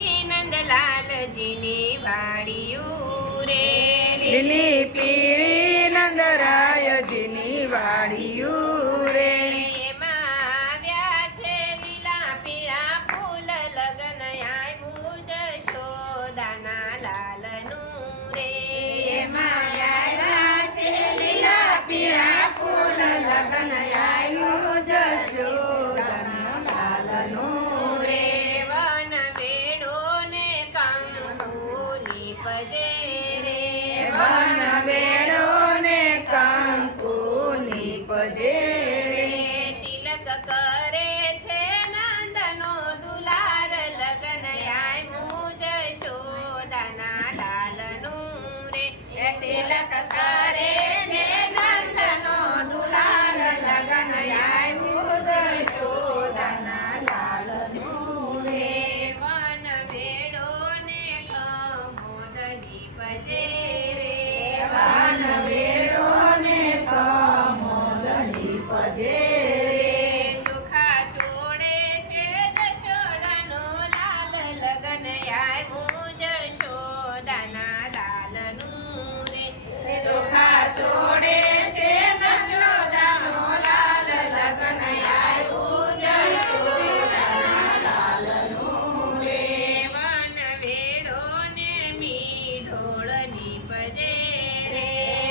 નંદલાલજીની વાડીયું રે લીલી પીળી આપજે રે વન બેડો ને કંકુ નીપજે ઢોળની પજે રે.